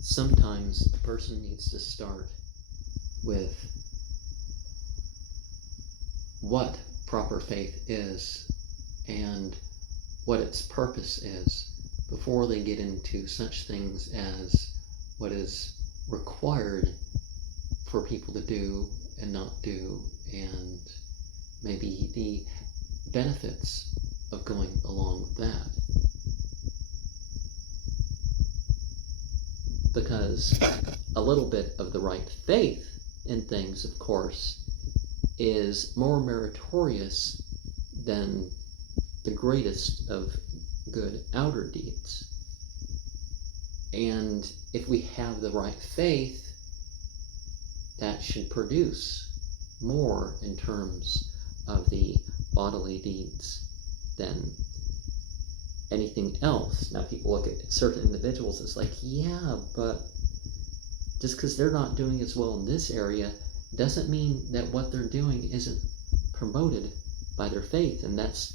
sometimes a person needs to start with what proper faith is and what its purpose is before they get into such things as what is required for people to do and not do, and maybe the benefits of going along with that. Because a little bit of the right faith in things, of course, is more meritorious than the greatest of good outer deeds. And if we have the right faith, that should produce more in terms of the bodily deeds than anything else. Now, people look at certain individuals as like, yeah, but just because they're not doing as well in this area doesn't mean that what they're doing isn't promoted by their faith, and that's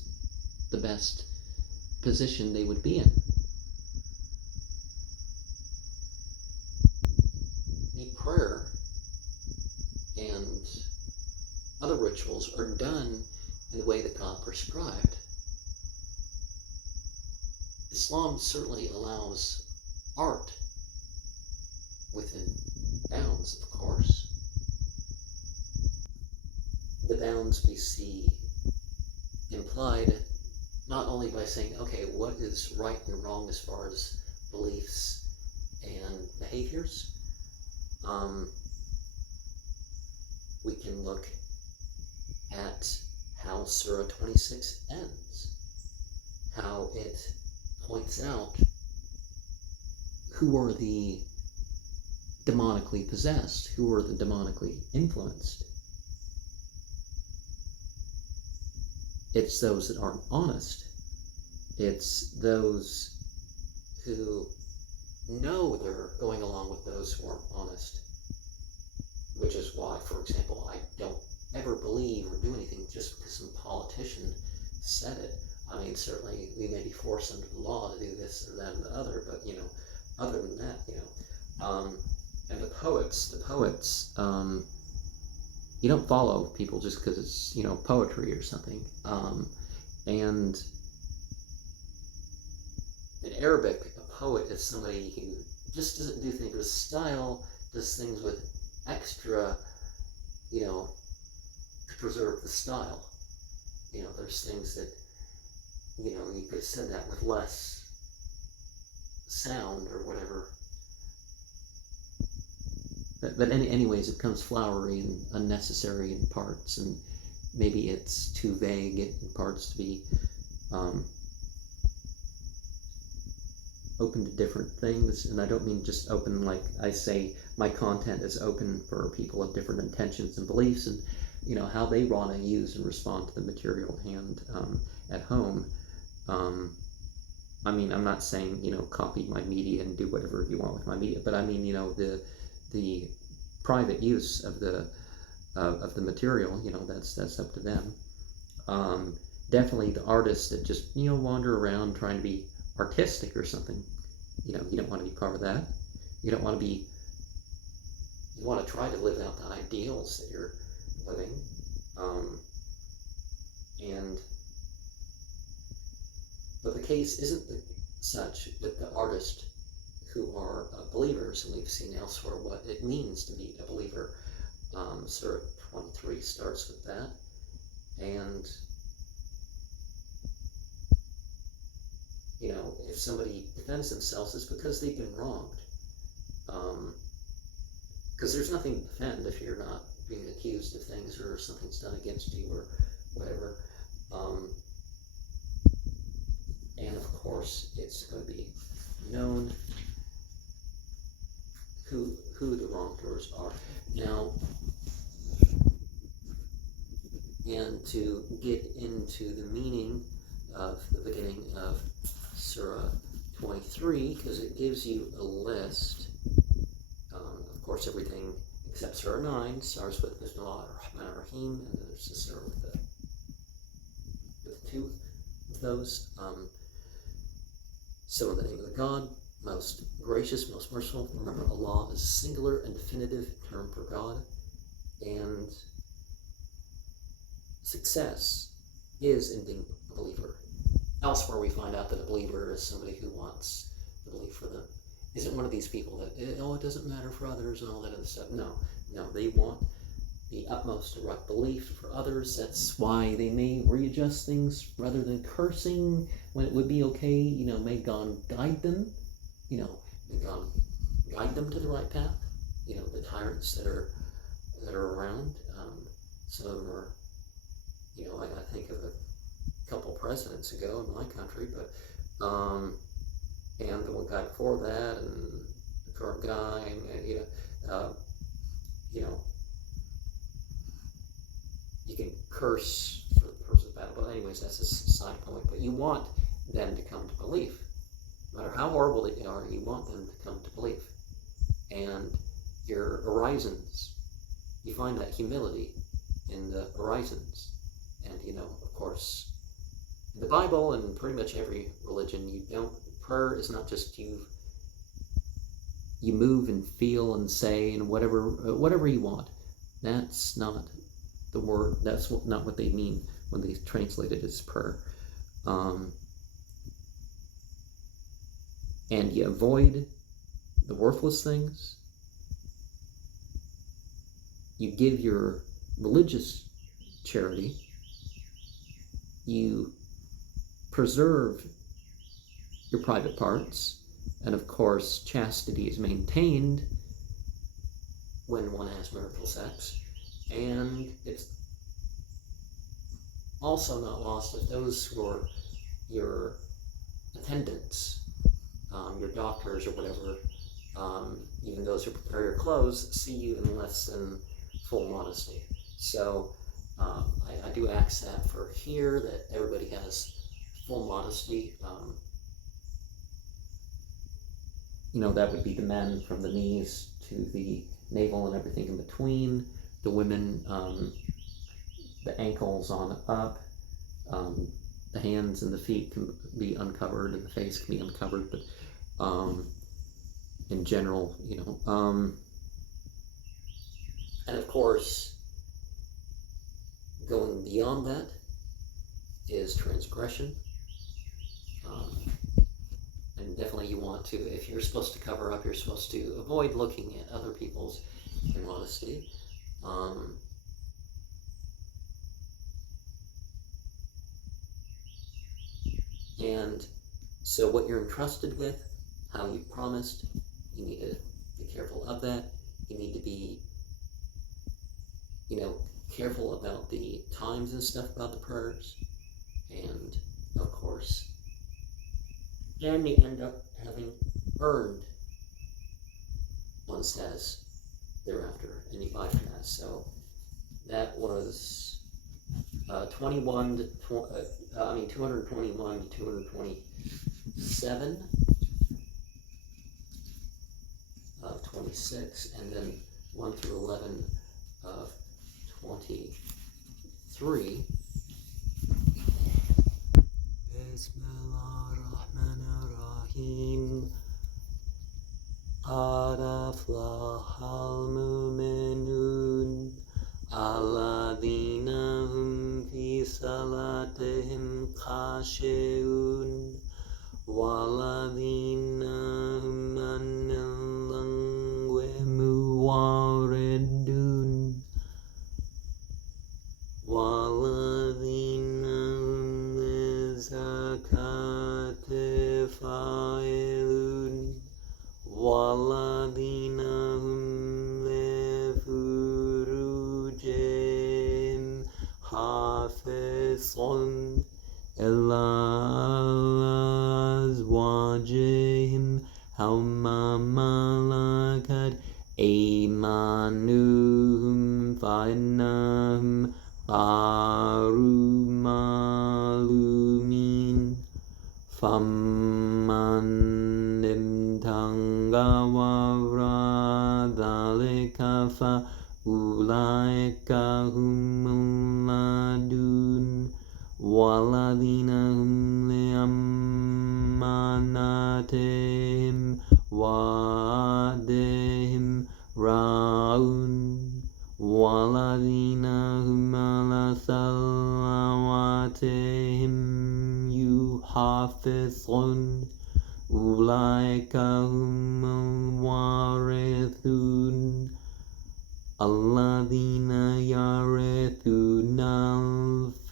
the best position they would be in. The prayer and other rituals are done in the way that God prescribed. Islam certainly allows art within bounds, of course. The bounds we see implied not only by saying, okay, what is right and wrong as far as beliefs and behaviors. We can look at how Surah 26 ends, how it points out who are the demonically possessed, who are the demonically influenced. It's those that aren't honest. It's those who know they're going along with those who aren't honest. Which is why, for example, I don't ever believe or do anything just because some politician said it. I mean, certainly we may be forced under the law to do this or that and the other, but, other than that, and the poets, you don't follow people just because it's, poetry or something. And in Arabic, a poet is somebody who just doesn't do things with style, does things with extra, to preserve the style. There's things that, you could have said that with less sound or whatever. But anyways, it becomes flowery and unnecessary in parts, and maybe it's too vague in parts to be open to different things. And I don't mean just open like I say my content is open for people of different intentions and beliefs, and how they want to use and respond to the material at hand at home. I mean, I'm not saying copy my media and do whatever you want with my media, but I mean the private use of the material, that's up to them. Definitely the artists that just wander around trying to be artistic or something, you don't want to be part of that. You want to try to live out the ideals that you're living, but the case isn't such with the artists who are believers, and we've seen elsewhere what it means to be a believer. Surah 23 starts with that, and if somebody defends themselves, it's because they've been wronged. Because there's nothing to defend if you're not being accused of things or something's done against you or whatever. And of course, it's going to be known who the wrongdoers are. Now, and to get into the meaning of the beginning of Surah 23, because it gives you a list. Of course, everything except Surah 9 starts with Bismillah ar-Rahman ar-Rahim, and then there's the Surah with two of those. So in the name of the God, most gracious, most merciful. Remember, Allah is a singular and definitive term for God, and success is in being a believer. Elsewhere, we find out that a believer is somebody who wants to believe for them. Isn't one of these people that, it doesn't matter for others and all that other stuff. No, they want the utmost direct belief for others. That's why they may readjust things rather than cursing when it would be okay. May God guide them. May God guide them to the right path. The tyrants that are around. Some of them are, I think of a couple presidents ago in my country, but and the one guy before that, and the current guy, and you can curse for the purpose of battle, but anyways, that's a side point. But you want them to come to belief. No matter how horrible they are, you want them to come to belief. And your orisons, you find that humility in the orisons. And, of course, in the Bible and pretty much every religion, prayer is not just you move and feel and say and whatever you want. That's not the word. That's not what they mean when they translate it as prayer. And you avoid the worthless things. You give your religious charity. You preserve your private parts. And of course, chastity is maintained when one has marital sex. And it's also not lost that those who are your attendants, your doctors or whatever, even those who prepare your clothes, see you in less than full modesty. So I do ask that for here, that everybody has full modesty. That would be the men from the knees to the navel and everything in between. The women, the ankles on up. The hands and the feet can be uncovered, and the face can be uncovered, but in general, and of course, going beyond that is transgression. And definitely you want to, if you're supposed to cover up, you're supposed to avoid looking at other people's immodesty. And so what you're entrusted with, how you promised, you need to be careful of that. You need to be, careful about the times and stuff about the prayers. And, of course, then you end up having earned one status thereafter, and you bypass. So that was 221 to 227 of 26, and then 1 through 11 of 23. Bismillahirrahmanirrahim. Qad aflahal mu'minun alladhina hum fi salatihim khashi'un walladhina hum anil langwi mu'ridun walladhina hum lizakati fa'ilun walladhina hum lifurujihim hafizun illa azwajihim aw ma malakat aymanuhum fa innahum ghayru malumin faman imtagha wara dhalika fa ulaika humul adun walladhina hum li amanatihim wa بوعدهم راعون والذين هم على صلواتهم يحافظون أولئك هم الوارثون الذين يرثون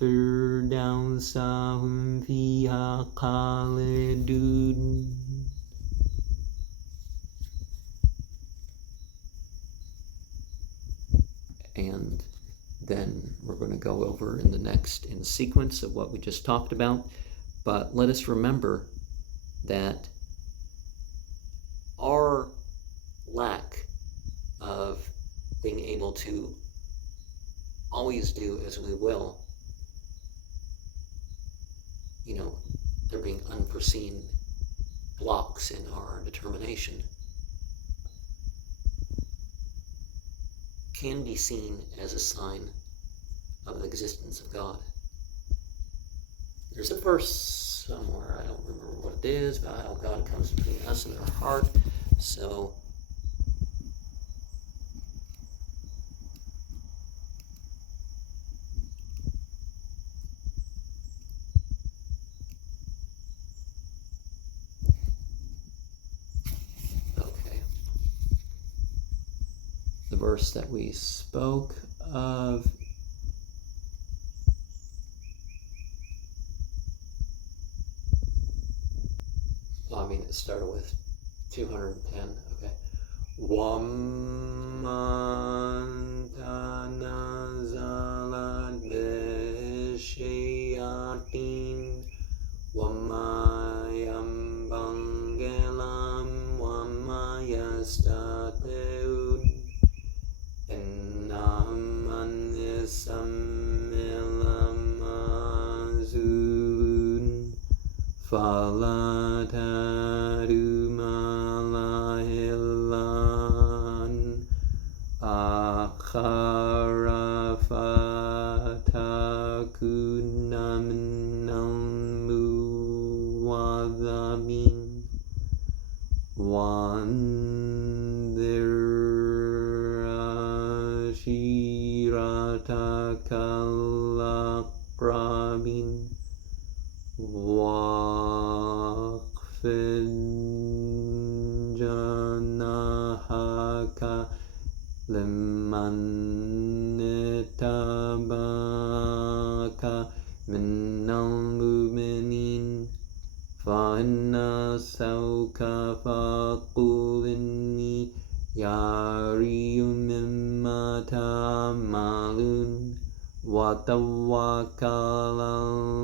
الفردوس هم فيها خالدون. And then we're going to go over in the next in sequence of what we just talked about. But let us remember that our lack of being able to always do as we will, there being unforeseen blocks in our determination, can be seen as a sign of the existence of God. There's a verse somewhere, I don't remember what it is, about how God comes between us and our heart. So the verse that we spoke of, it started with 210, okay. وَمَنْ تَنَزَّلَتْ بِالشَّيَاطِينِ وَمَا يَنبَغِي لَهُمْ وَمَا يَسْتَطِيعُونَ إِنَّهُمْ عَنِ السَّمْعِ لَمَعْزُولُونَ فَلَا تَدْعُوا مَعَ اللَّهِ إِلَٰهًا آخَرَ فَتَكُونَ مِنَ الْمُعَذَّبِينَ وَأَنذِرْ عَشِيرَتَكَ الْأَقْرَبِينَ واخفض جناحك لمن اتبعك من المؤمنين فإن سوك فقل إني يري مما تعملون وتوكل على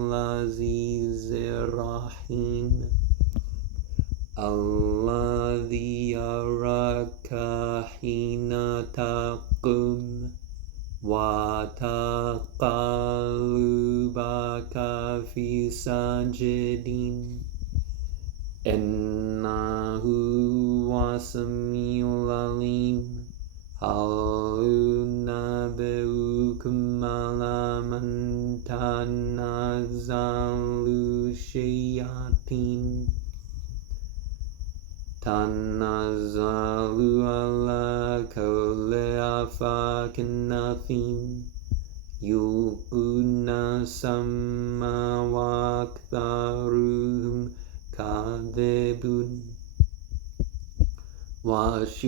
العزيز الرحيم الذي يراك حين تقوم وتقلبك في ساجدين إنه هو السميع العليم هل ننبئكم على من تنزل الشياطين تنزل على كل أفاك أثيم يلقون السمع وأكثرهم كاذبون والشعراء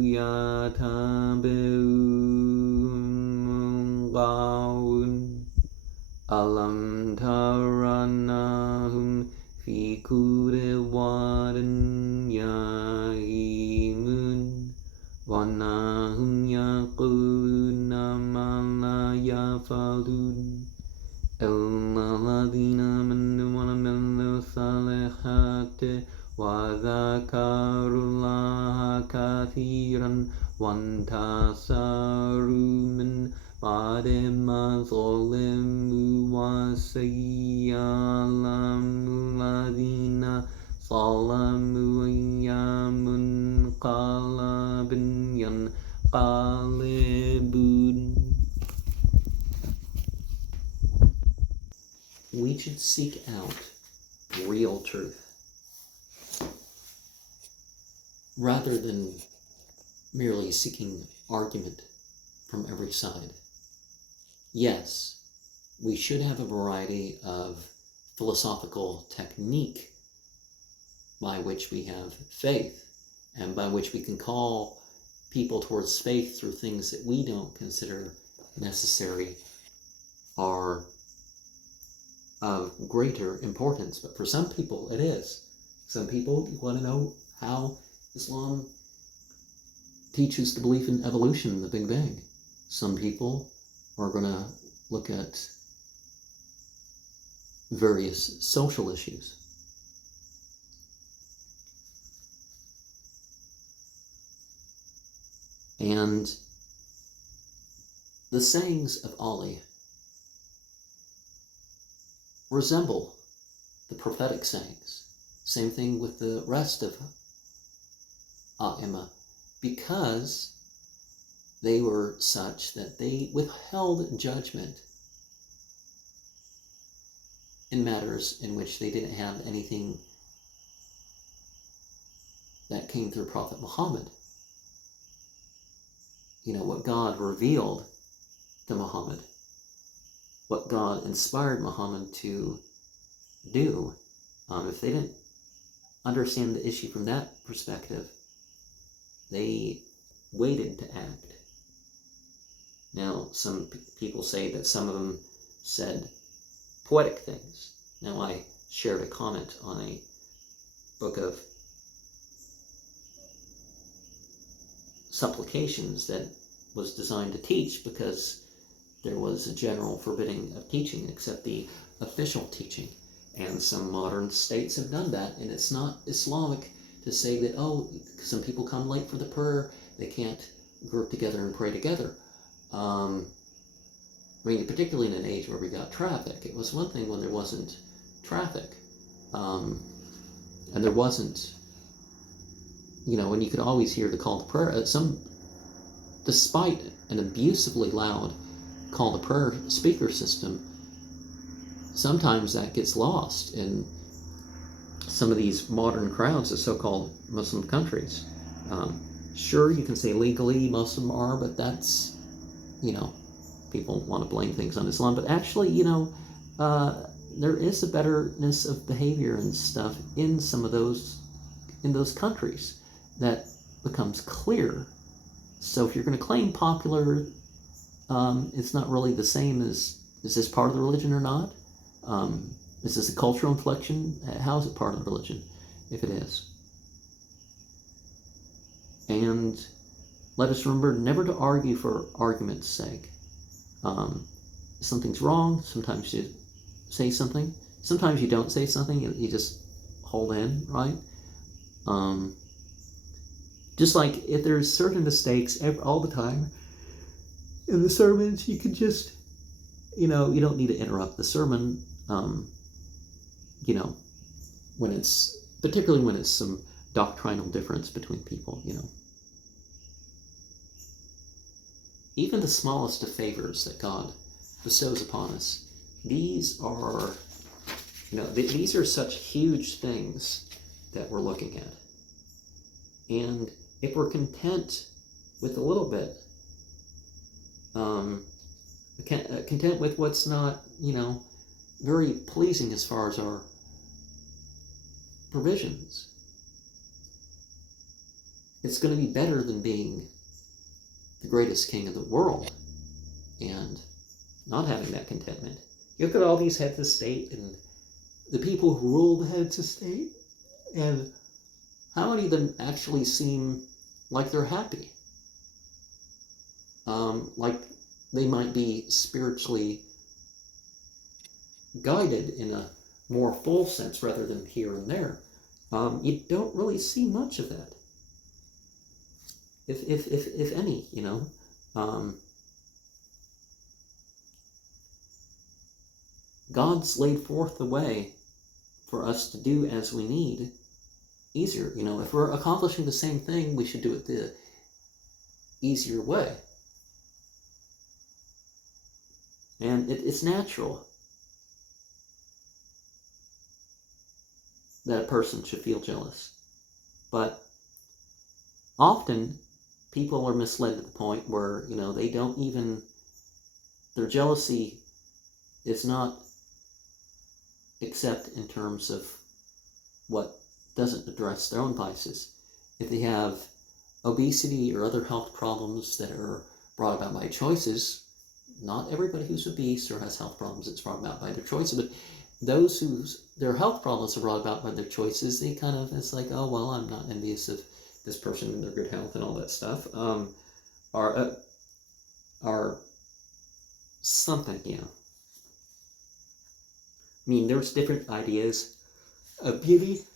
يتبعهم الغاوون ألم تر أنهم في كل واد يهيمون وأنهم يقولون ما لا يفعلون إلا الذين آمنوا وعملوا الصالحات وذكروا الله كثيرا وانتصروا من بعد ما ظلموا وسيعلم الذين ظلموا أي منقلب ينقلبون. We should seek out real truth. rather than merely seeking argument from every side. Yes, we should have a variety of philosophical technique by which we have faith and by which we can call people towards faith through things that we don't consider necessary are of greater importance. But for some people it is. Some people want to know how Islam teaches the belief in evolution and the Big Bang. Some people are going to look at various social issues. And the sayings of Ali resemble the prophetic sayings. Same thing with the rest of A'imah, because they were such that they withheld judgment in matters in which they didn't have anything that came through Prophet Muhammad. You know, what God revealed to Muhammad, what God inspired Muhammad to do. If they didn't understand the issue from that perspective, they waited to act. Now, some people say that some of them said poetic things. Now, I shared a comment on a book of supplications that was designed to teach, because there was a general forbidding of teaching except the official teaching. And some modern states have done that, and it's not Islamic to say that, oh, some people come late for the prayer, they can't group together and pray together. I mean, particularly in an age where we got traffic. It was one thing when there wasn't traffic. And there wasn't, you know, and you could always hear the call to prayer. Despite an abusively loud call to prayer speaker system, sometimes that gets lost in some of these modern crowds of so-called Muslim countries. Sure, you can say legally Muslim are, but that's, you know, people want to blame things on Islam, but actually, you know, there is a betterness of behavior and stuff in some of those, in those countries that becomes clear. So if you're going to claim popular, it's not really the same as, is this part of the religion or not? Is this a cultural inflection? How is it part of the religion, if it is? And let us remember never to argue for argument's sake. Something's wrong, sometimes you say something, sometimes you don't say something, you just hold in, right? Just like if there's certain mistakes all the time in the sermons, you could just, you know, you don't need to interrupt the sermon, you know, when it's, particularly when it's some doctrinal difference between people, you know. Even the smallest of favors that God bestows upon us, these are, you know, these are such huge things that we're looking at. And if we're content with a little bit, content with what's not, you know, very pleasing as far as our provisions, it's going to be better than being the greatest king of the world and not having that contentment. You look at all these heads of state and the people who rule the heads of state, and how many of them actually seem like they're happy? Like they might be spiritually guided in a more full sense rather than here and there. You don't really see much of that, if any, you know. God's laid forth the way for us to do as we need easier. You know, if we're accomplishing the same thing, we should do it the easier way. And it's natural that a person should feel jealous. But often people are misled to the point where, they don't even, their jealousy is not except in terms of what doesn't address their own vices. If they have obesity or other health problems that are brought about by choices, not everybody who's obese or has health problems it's brought about by their choices, but those whose their health problems are brought about by their choices, they kind of, it's like, oh, well, I'm not envious of this person and their good health and all that stuff, are something, I mean, there's different ideas of beauty.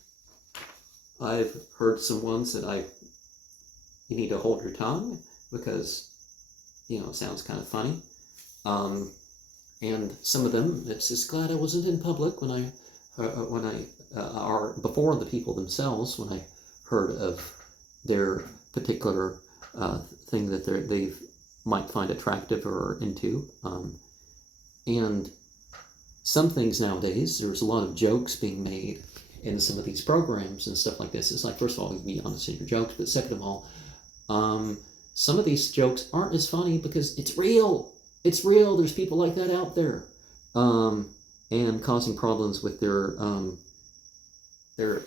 I've heard some ones that you need to hold your tongue because, it sounds kind of funny. And some of them, it's just glad I wasn't in public or before the people themselves, when I heard of their particular thing that they might find attractive or into. And some things nowadays, there's a lot of jokes being made in some of these programs and stuff like this. It's like, first of all, you be honest in your jokes, but second of all, some of these jokes aren't as funny because it's real. It's real. There's people like that out there, and causing problems with their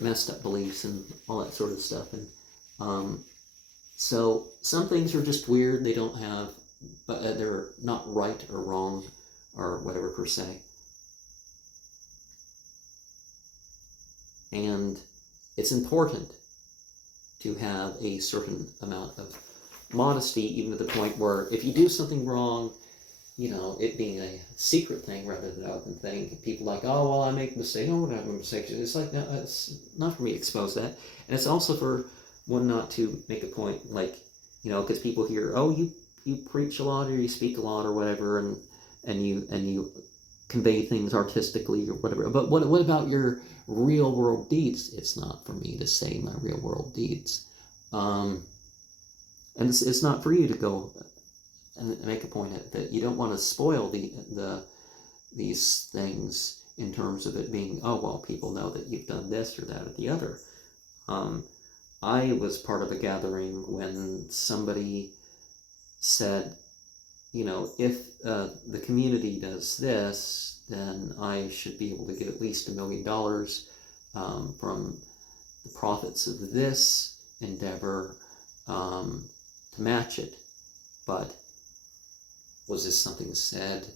messed up beliefs and all that sort of stuff. And so some things are just weird. They don't have, but they're not right or wrong or whatever per se. And it's important to have a certain amount of modesty, even to the point where if you do something wrong, it being a secret thing rather than an open thing, people like, oh, well, I make mistakes, oh, I have mistakes. It's like, no, it's not for me to expose that. And it's also for one not to make a point, like, because people hear, oh, you preach a lot or you speak a lot or whatever, and you convey things artistically or whatever. But what about your real world deeds? It's not for me to say my real world deeds. And it's not for you to go and make a point that you don't want to spoil these things in terms of it being, oh, well, people know that you've done this or that or the other. I was part of a gathering when somebody said, if the community does this, then I should be able to get at least $1 million from the profits of this endeavor to match it. But was this something said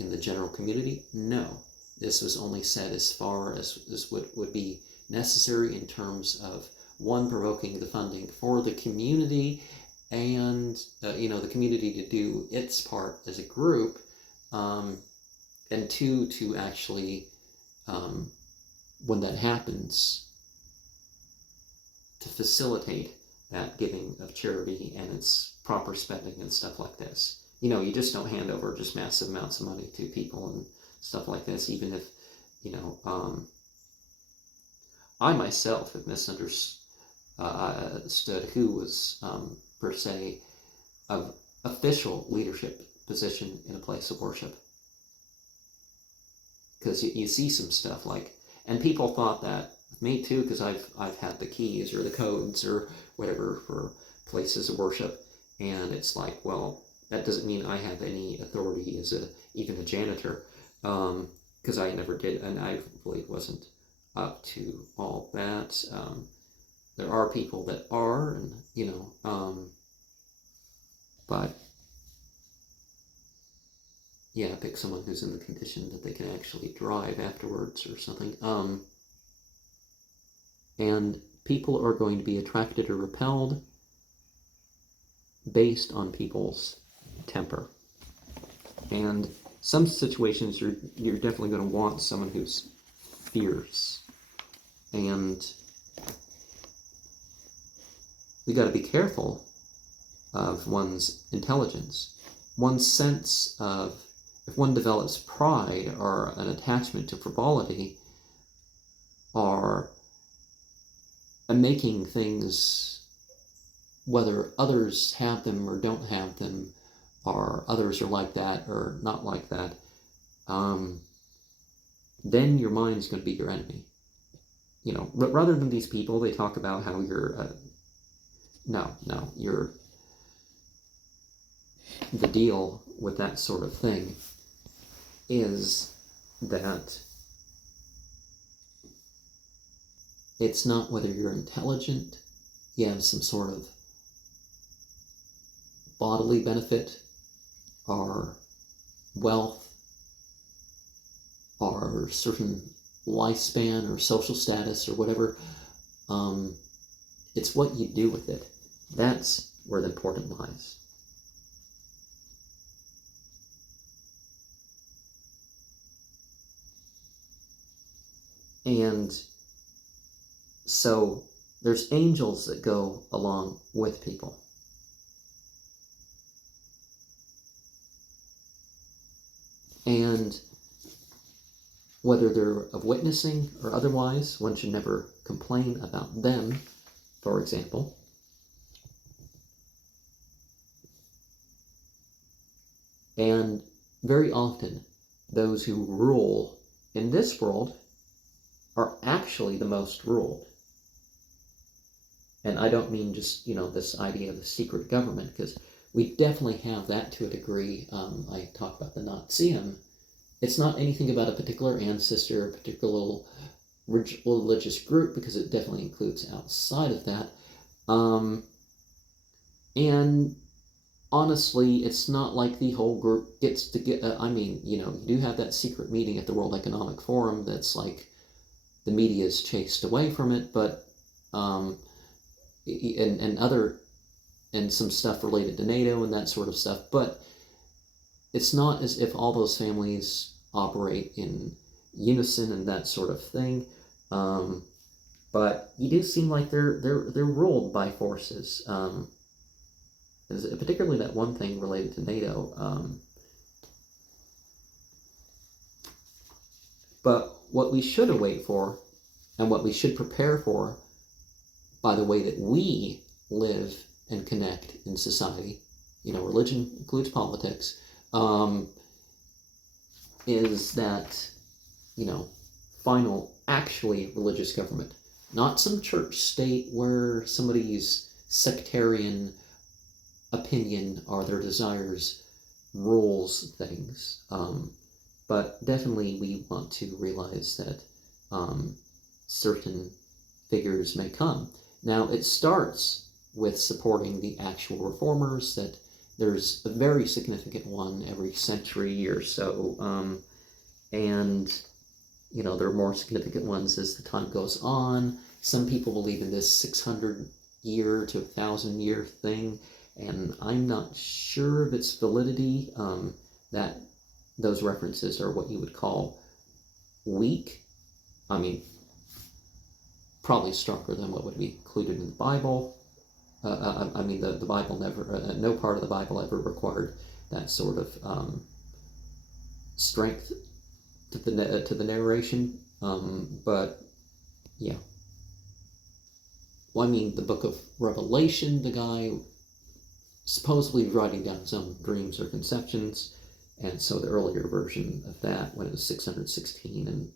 in the general community? No. This was only said as far as what would be necessary in terms of, one, provoking the funding for the community and, the community to do its part as a group, and two, to actually, when that happens, to facilitate that giving of charity and its proper spending and stuff like this. You just don't hand over just massive amounts of money to people and stuff like this, even if, I myself have misunderstood who was, per se, of official leadership position in a place of worship. Because you see some stuff like, and people thought that, me too, because I've had the keys or the codes or whatever for places of worship, and it's like, well, that doesn't mean I have any authority as even a janitor, because I never did, and I really wasn't up to all that. There are people that are, and but yeah, pick someone who's in the condition that they can actually drive afterwards or something. And people are going to be attracted or repelled based on people's temper. And some situations you're definitely going to want someone who's fierce. And you got to be careful of one's intelligence. One's sense of, if one develops pride or an attachment to frivolity, or making things, whether others have them or don't have them, or others are like that or not like that, then your mind's going to be your enemy. Rather than these people, they talk about how you're No, the deal with that sort of thing is that it's not whether you're intelligent, you have some sort of bodily benefit, or wealth, or certain lifespan, or social status, or whatever. It's what you do with it. That's where the important lies. And so there's angels that go along with people. And whether they're of witnessing or otherwise, one should never complain about them, for example. And very often, those who rule in this world are actually the most ruled. And I don't mean just, this idea of a secret government, because we definitely have that to a degree. I talk about the Nazism. It's not anything about a particular ancestor, a particular religious group, because it definitely includes outside of that. And honestly, it's not like the whole group gets to get, you do have that secret meeting at the World Economic Forum that's like the media is chased away from it, but, and some stuff related to NATO and that sort of stuff, but it's not as if all those families operate in unison and that sort of thing. But you do seem like they're ruled by forces. Particularly that one thing related to NATO. But what we should await for, and what we should prepare for, by the way that we live and connect in society, religion includes politics, is that, final, actually religious government. Not some church state where somebody's sectarian opinion or their desires rules things. But definitely we want to realize that certain figures may come. Now, it starts with supporting the actual reformers, that there's a very significant one every century or so, and there are more significant ones as the time goes on. Some people believe in this 600-year to 1,000-year thing, and I'm not sure of its validity. That those references are what you would call weak. I mean, probably stronger than what would be included in the Bible. The Bible never, no part of the Bible ever required that sort of strength to the narration. But yeah. Well, the book of Revelation, the guy supposedly writing down his own dreams or conceptions, and so the earlier version of that, when it was 616, and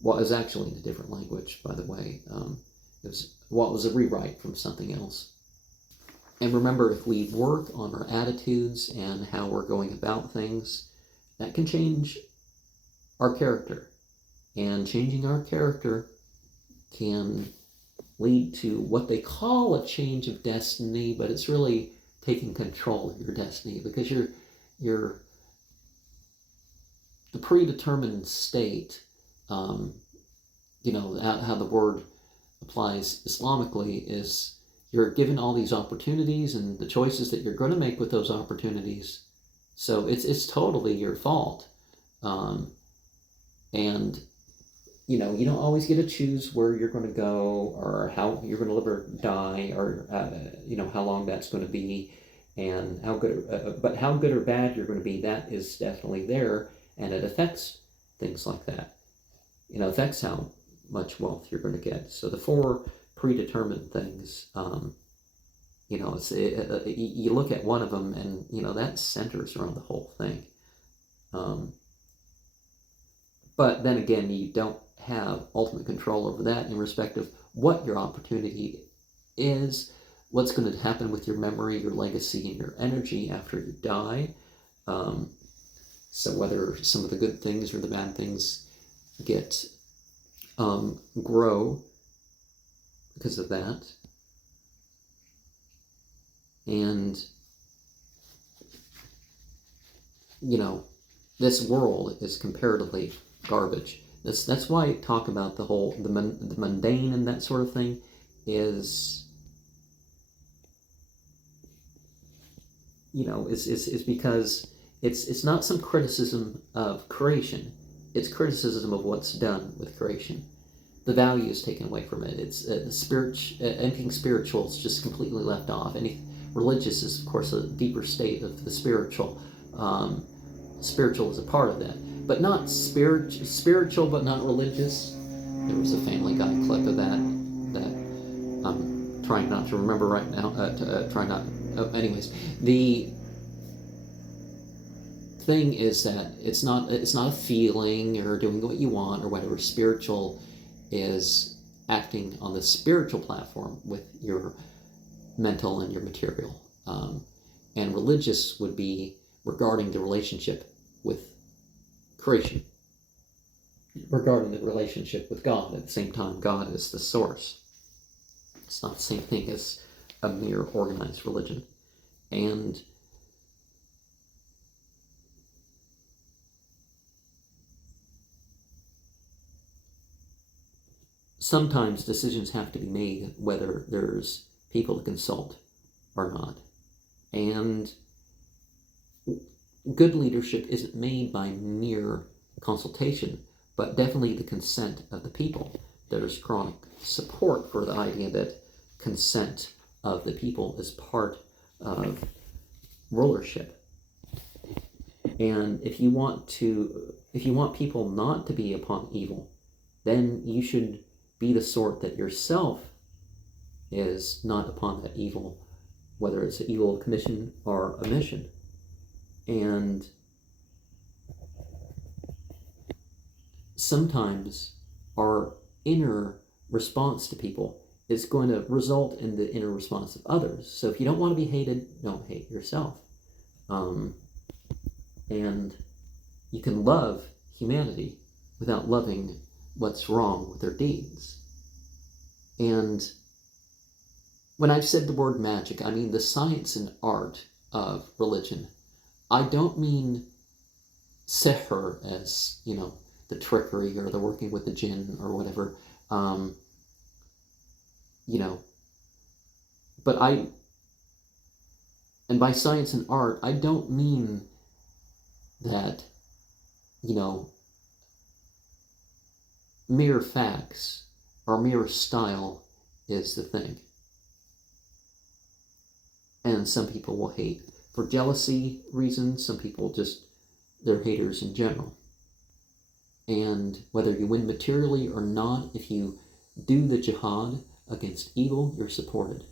it was actually in a different language, by the way. It was a rewrite from something else. And remember, if we work on our attitudes and how we're going about things, that can change our character. And changing our character can lead to what they call a change of destiny, but it's really taking control of your destiny, because you're the predetermined state, how the word applies Islamically, is you're given all these opportunities and the choices that you're going to make with those opportunities. So it's totally your fault. And you don't always get to choose where you're going to go, or how you're going to live or die, or how long that's going to be, and how good, but how good or bad you're going to be, that is definitely there, and it affects things like that. It affects how much wealth you're going to get. So the 4 predetermined things, you look at one of them, and that centers around the whole thing. But then again, you don't have ultimate control over that in respect of what your opportunity is, what's going to happen with your memory, your legacy, and your energy after you die. So whether some of the good things or the bad things get grow because of that. And, you know, this world is comparatively garbage. That's why I talk about the mundane and that sort of thing is, you know, is because it's not some criticism of creation. It's criticism of what's done with creation. The value is taken away from it. It's anything spiritual is just completely left off. Any religious is, of course, a deeper state of the spiritual. Spiritual is a part of that, but not spiritual, but not religious. There was a Family Guy clip of that I'm trying not to remember right now. Anyways, the thing is that it's not a feeling or doing what you want or whatever. Spiritual is acting on the spiritual platform with your mental and your material, and religious would be regarding the relationship with creation, regarding the relationship with God. At the same time, God is the source. It's not the same thing as a mere organized religion. And sometimes decisions have to be made whether there's people to consult or not. And good leadership isn't made by mere consultation, but definitely the consent of the people. There's chronic support for the idea that consent of the people is part of rulership. And if you want people not to be upon evil, then you should be the sort that yourself is not upon that evil, whether it's an evil commission or omission. And sometimes our inner response to people is going to result in the inner response of others. So if you don't want to be hated, don't hate yourself. And you can love humanity without loving what's wrong with their deeds. And when I've said the word magic, I mean the science and art of religion. I don't mean sihr as, you know, the trickery or the working with the jinn or whatever, you know, but and by science and art, I don't mean that, you know, mere facts or mere style is the thing. And some people will hate for jealousy reasons. Some people they're haters in general. And whether you win materially or not, if you do the jihad against evil, you're supported.